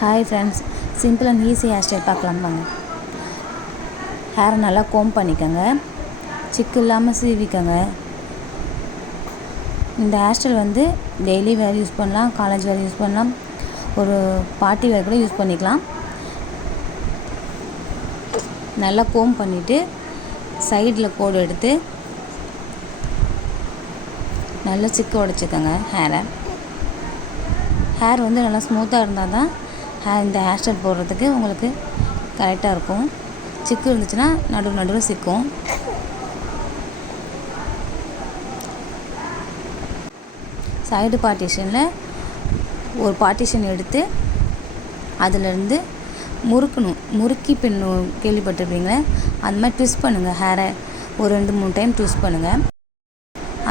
Hi friends, simple and easy hair style பார்க்கலாம் வாங்க. ஹேரை நல்லா கோம் பண்ணிக்கோங்க, சிக்கு இல்லாமல் சீவிக்கோங்க. இந்த ஹேர் ஸ்டைல் வந்து டெய்லி வேர் யூஸ் பண்ணலாம், காலேஜ் வேர் யூஸ் பண்ணலாம், ஒரு பார்ட்டி வேர் கூட யூஸ் பண்ணிக்கலாம். நல்லா கோம் பண்ணிவிட்டு சைடில் கோடு எடுத்து நல்லா சிக்கு உடச்சிக்கோங்க. ஹேர் வந்து நல்லா ஸ்மூத்தாக இருந்தால் தான் இந்த ஹேர் ஸ்டைல் போடுறதுக்கு உங்களுக்கு கரெக்டாக இருக்கும். சிக்கு இருந்துச்சுன்னா நடுவில் சிக்கும். சைடு பார்ட்டிஷனில் ஒரு பார்ட்டிஷன் எடுத்து அதிலேருந்து முறுக்கி பின்னும் கேள்விப்பட்டிருப்பீங்களே, அந்த மாதிரி ட்விஸ்ட் பண்ணுங்கள். ஹேரை ஒரு 2-3 டைம் ட்விஸ்ட் பண்ணுங்கள்.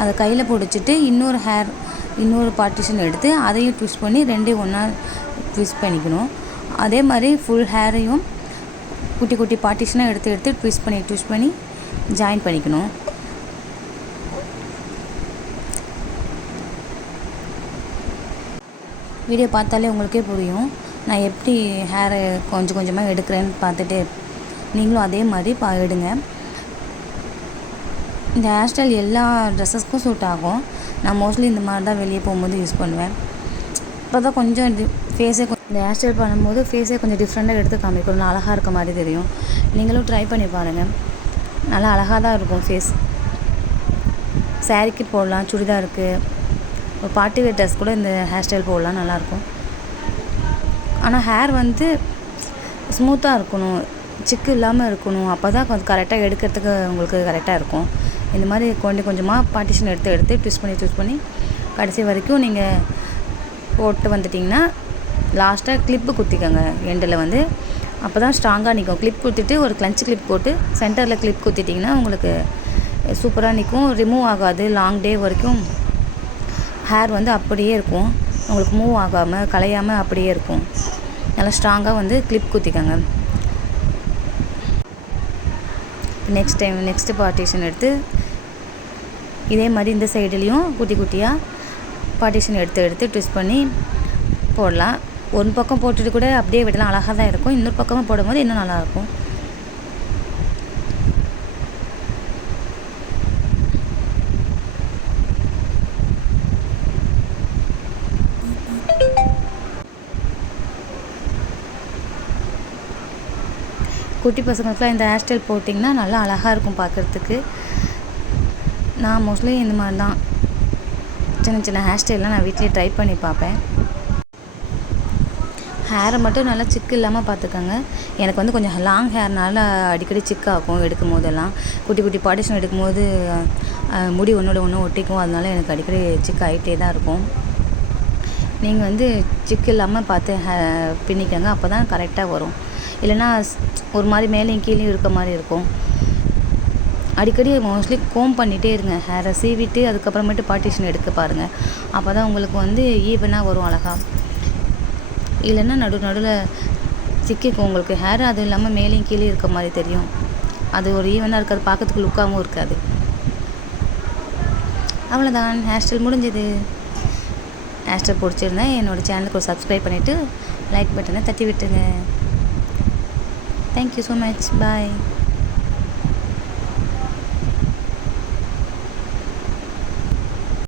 அதை கையில் பிடிச்சிட்டு இன்னொரு பார்ட்டிஷன் எடுத்து அதையும் ட்விஸ்ட் பண்ணி ரெண்டையும் ஒன்றா ட்விஸ்ட் பண்ணிக்கணும். அதே மாதிரி ஃபுல் ஹேரையும் குட்டி குட்டி பார்ட்டிஷனாக எடுத்து ட்விஸ்ட் பண்ணி ஜாயின் பண்ணிக்கணும். வீடியோ பார்த்தாலே உங்களுக்கே புரியும் நான் எப்படி ஹேரை கொஞ்சம் கொஞ்சமாக எடுக்கிறேன்னு பார்த்துட்டு நீங்களும் அதே மாதிரி எடுங்க. இந்த ஹேர் ஸ்டைல் எல்லா ட்ரெஸ்ஸஸ்க்கும் சூட் ஆகும். நான் மோஸ்ட்லி இந்த மாதிரி தான் வெளியே போகும்போது யூஸ் பண்ணுவேன். இப்போ தான் கொஞ்சம் இந்த ஹேர் ஸ்டைல் பண்ணும்போது ஃபேஸே கொஞ்சம் டிஃப்ரெண்ட்டாக எடுத்து காமிக்கும், நல்லா அழகாக இருக்க மாதிரி தெரியும். நீங்களும் ட்ரை பண்ணி பாருங்கள், நல்லா அழகாக தான் இருக்கும் ஃபேஸ். சாரீக்கு போடலாம், சுடிதாருக்கு, ஒரு பார்ட்டி வேர் ட்ரெஸ் கூட இந்த ஹேர் ஸ்டைல் போடலாம், நல்லாயிருக்கும். ஆனால் ஹேர் வந்து ஸ்மூத்தாக இருக்கணும், சிக்கு இல்லாமல் இருக்கணும். அப்போ தான் கொஞ்சம் கரெக்டாக எடுக்கிறதுக்கு உங்களுக்கு கரெக்டாக இருக்கும். இந்த மாதிரி கொஞ்சமாக பார்ட்டிஷன் எடுத்து ட்விஸ்ட் பண்ணி கடைசி வரைக்கும் நீங்கள் போட்டு வந்துட்டிங்கன்னா லாஸ்ட்டாக கிளிப்பு குத்திக்கோங்க. எண்டில் வந்து அப்போ தான் ஸ்ட்ராங்காக நிற்கும். கிளிப் குத்திட்டு ஒரு கிளன்ச் கிளிப் போட்டு சென்டரில் கிளிப் குத்திட்டிங்கன்னா உங்களுக்கு சூப்பராக நிற்கும், ரிமூவ் ஆகாது. லாங் டே வரைக்கும் ஹேர் வந்து அப்படியே இருக்கும், உங்களுக்கு மூவ் ஆகாமல் கலையாமல் அப்படியே இருக்கும். நல்லா ஸ்ட்ராங்காக வந்து கிளிப் குத்திக்கோங்க. நெக்ஸ்ட்டு பார்ட்டிஷன் எடுத்து இதே மாதிரி இந்த சைடுலேயும் குட்டி குட்டியாக பார்ட்டிஷன் எடுத்து ட்விஸ்ட் பண்ணி போடலாம். ஒரு பக்கம் போட்டுட்டு கூட அப்படியே விடலாம், அழகாக தான் இருக்கும். இன்னொரு பக்கமாக போடும்போது இன்னும் நல்லாயிருக்கும். குட்டி பசங்களுக்குலாம் இந்த ஹேர் ஸ்டைல் போட்டிங்கன்னா நல்லா அழகாக இருக்கும் பார்க்குறதுக்கு. நான் மோஸ்ட்லி இந்த மாதிரி தான் சின்ன ஹேர் ஸ்டைல்லாம் நான் வீட்டிலே ட்ரை பண்ணி பார்ப்பேன். ஹேரை மட்டும் நல்லா சிக்கு இல்லாமல் பார்த்துக்கோங்க. எனக்கு வந்து கொஞ்சம் லாங் ஹேர்னால அடிக்கடி சிக்காகும் எடுக்கும் போதெல்லாம். குட்டி குட்டி பார்ட்டிஷன் எடுக்கும்போது முடி ஒன்று ஒட்டிக்கும், அதனால எனக்கு அடிக்கடி சிக்கு ஆகிட்டே தான் இருக்கும். நீங்கள் வந்து சிக்கு இல்லாமல் பார்த்து பின்னிக்கோங்க, அப்போ தான் கரெக்டாக வரும். இல்லைன்னா ஒரு மாதிரி மேலேயும் கீழேயும் இருக்க மாதிரி இருக்கும். அடிக்கடி மோஸ்ட்லி கோம் பண்ணிகிட்டே இருங்க. ஹேரை சீவிட்டு அதுக்கப்புறமேட்டு பார்ட்டிஷன் எடுக்க பாருங்கள். அப்போ தான் உங்களுக்கு வந்து ஈவனாக வரும் அழகாக. இல்லைன்னா நடுவில் சிக்கிக்கும் உங்களுக்கு ஹேர். அதுவும் இல்லாமல் மேலேயும் கீழே இருக்க மாதிரி தெரியும். அது ஒரு ஈவனாக இருக்காது, பார்க்கறதுக்கு லுக்காகவும் இருக்காது. அவ்வளோதான், ஹேர் ஸ்டைல் முடிஞ்சது. ஹேர் ஸ்டைல் பிடிச்சிருந்தா என்னோடய சேனலுக்கு ஒரு சப்ஸ்கிரைப் பண்ணிவிட்டு லைக் பட்டனை தட்டி விட்டுருங்க. தேங்க்யூ ஸோ மச், பாய்.